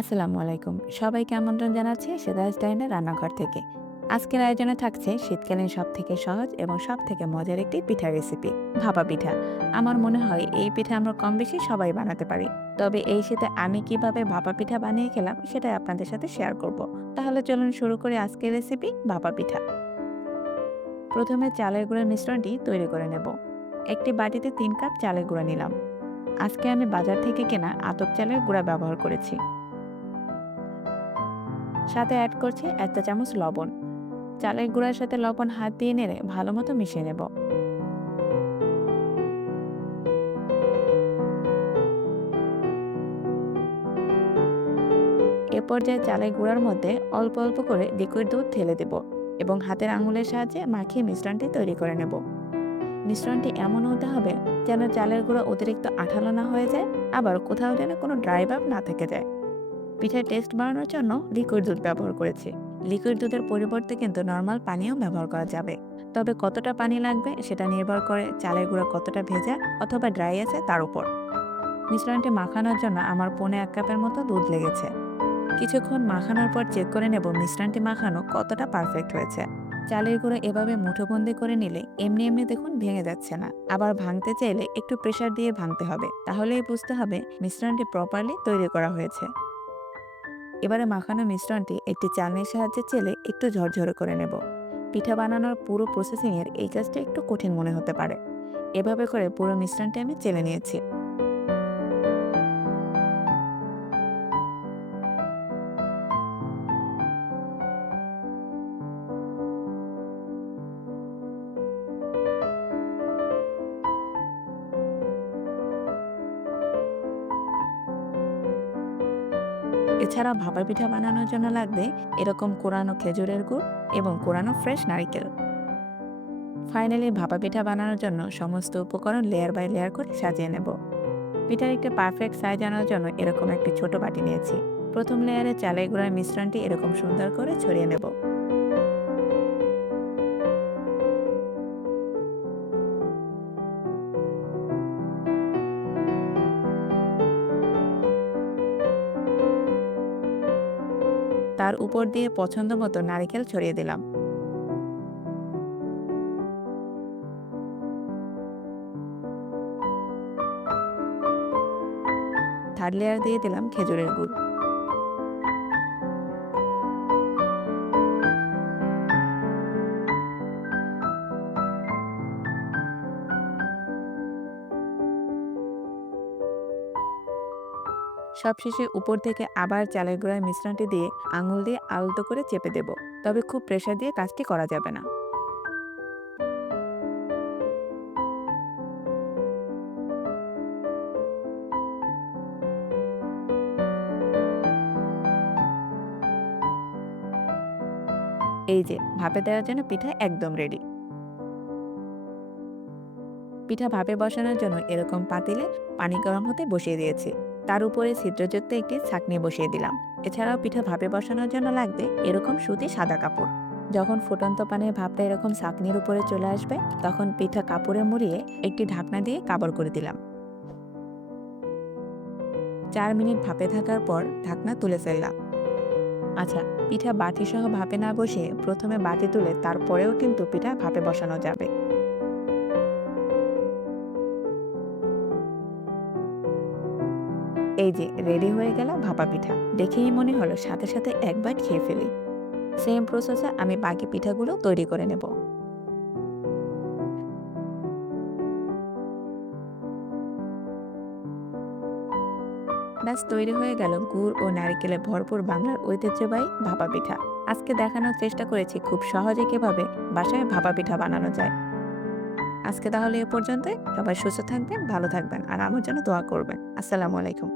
আসসালামু আলাইকুম। সবাইকে আমন্ত্রণ জানাচ্ছি সেদাজ ডাইনের রান্নাঘর থেকে। আজকের আয়োজনে থাকছে শীতকালীন সবথেকে সহজ এবং সবথেকে মজার একটি পিঠার রেসিপি, ভাপা পিঠা। আমার মনে হয় এই পিঠা আমরা কম বেশি সবাই বানাতে পারি। তবে এই শীতে আমি কিভাবে ভাপা পিঠা বানিয়ে খেলাম সেটাই আপনাদের সাথে শেয়ার করব। তাহলে চলুন শুরু করি আজকের রেসিপি, ভাপা পিঠা। প্রথমে চালের গুঁড়ার মিশ্রণটি তৈরি করে নেব। একটি বাটিতে ৩ কাপ চালের গুঁড়া নিলাম। আজকে আমি বাজার থেকে কেনা আতপ চালের গুঁড়া ব্যবহার করেছি। সাথে অ্যাড করছি ১ চা চামচ লবণ। চালের গুঁড়ার সাথে লবণ হাত দিয়ে নেড়ে ভালো মতো মিশিয়ে নেব। এ পর্যায়ে চালের গুঁড়ার মধ্যে অল্প অল্প করে লিকুইড দুধ ঢেলে দেব এবং হাতের আঙুলের সাহায্যে মাখিয়ে মিশ্রণটি তৈরি করে নেব। মিশ্রণটি এমন হতে হবে যেন চালের গুঁড়া অতিরিক্ত আঠালো না হয়ে যায়, আবার কোথাও যেন কোনো ড্রাই ভাব না থেকে যায়। পিঠার টেস্ট বাড়ানোর জন্য লিকুইড দুধ ব্যবহার করেছি। লিকুইড দুধের পরিবর্তে কিন্তু নর্মাল পানিও ব্যবহার করা যাবে। তবে কতটা পানি লাগবে সেটা নির্ভর করে চালের গুঁড়া কতটা ভেজা অথবা ড্রাই আছে তার উপর। মিশ্রণটি মাখানোর জন্য আমার পৌনে ১ কাপের মতো দুধ লেগেছে। কিছুক্ষণ মাখানোর পর চেক করে নেব মিশ্রণটি মাখানো কতটা পারফেক্ট হয়েছে। চালের গুঁড়ো এভাবে মুঠোবন্দি করে নিলে এমনি এমনি দেখুন ভেঙে যাচ্ছে না। আবার ভাঙতে চাইলে একটু প্রেসার দিয়ে ভাঙতে হবে, তাহলেই বুঝতে হবে মিশ্রণটি প্রপারলি তৈরি করা হয়েছে। এবারে মাখানো মিশ্রণটি একটি চালনির সাহায্যে চেলে একটু ঝরঝরে করে নেব। পিঠা বানানোর পুরো প্রসেসিংয়ের এই কাজটা একটু কঠিন মনে হতে পারে। এভাবে করে পুরো মিশ্রণটি আমি চেলে নিয়েছি। এছাড়া ভাপা পিঠা বানানোর জন্য লাগবে এরকম কোরানো খেজুরের গুড় এবং কোরানো ফ্রেশ নারকেল। ফাইনালি ভাপা পিঠা বানানোর জন্য সমস্ত উপকরণ লেয়ার বাই লেয়ার করে সাজিয়ে নেব। পিঠার একটা পারফেক্ট সাইজ আনার জন্য এরকম একটি ছোট বাটি নিয়েছি। প্রথম লেয়ারে চালের গুঁড়ার মিশ্রণটি এরকম সুন্দর করে ছড়িয়ে নেব। তার উপর দিয়ে পছন্দ মতো নারকেল ছড়িয়ে দিলাম। থার্ড লেয়ার দিয়ে দিলাম খেজুরের গুড়। সবশেষে উপর থেকে আবার চালের গুঁড়ার মিশ্রণটি দিয়ে আঙুল দিয়ে আলতো করে চেপে দেব। তবে খুব প্রেসার দিয়ে কাজটি করা যাবে না। এই যে ভাপে দেওয়ার জন্য পিঠা একদম রেডি। পিঠা ভাপে বসানোর জন্য এরকম পাতিলে পানি গরম হতে বসিয়ে দিয়েছি। তার উপরে ছিদ্রযুক্ত একটি ছাঁকনি বসিয়ে দিলাম। এছাড়াও পিঠা ভাপে বসানোর জন্য লাগবে এরকম সুতি সাদা কাপড়। যখন ফুটন্ত পানির ভাপটা এরকম ছাঁকনির উপরে চলে আসবে, তখন পিঠা কাপড়ে মুড়িয়ে একটি ঢাকনা দিয়ে কাভার করে দিলাম। ৪ মিনিট ভাপে থাকার পর ঢাকনা তুলে ফেললাম। আচ্ছা, পিঠা বাটি সহ ভাপে না বসিয়ে প্রথমে বাটি তুলে তারপরেও কিন্তু পিঠা ভাপে বসানো যাবে। এই যে রেডি হয়ে গেল ভাপা পিঠা। দেখেই মনে হলো সাথে সাথে একবার খেয়ে ফেলি। সেম প্রসেসে আমি বাকি পিঠাগুলো তৈরি করে নেব। ব্যাস তৈরি হয়ে গেল গুড় ও নারকেলে ভরপুর বাংলার ঐতিহ্যবাহী ভাপা পিঠা। আজকে দেখানোর চেষ্টা করেছি খুব সহজে কিভাবে বাসায় ভাপা পিঠা বানানো যায়। আজকে তাহলে এ পর্যন্তই। সবাই সুস্থ থাকবেন, ভালো থাকবেন আর আমার জন্য দোয়া করবেন। আসসালামু আলাইকুম।